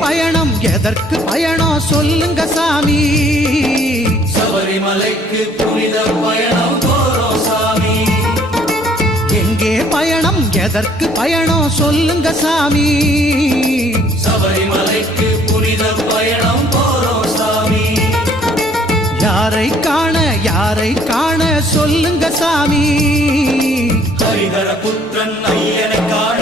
பயணம் எதற்கு பயணம் சொல்லுங்க சாமி சபரிமலைக்கு புனித பயணம் போறோம் சாமி எங்கே பயணம் எதற்கு பயணம் சொல்லுங்க சாமி சபரிமலைக்கு புனித பயணம் போறோம் சாமி யாரை காண சொல்லுங்க சாமி ஹரிஹர புத்திரன் ஐயனை காண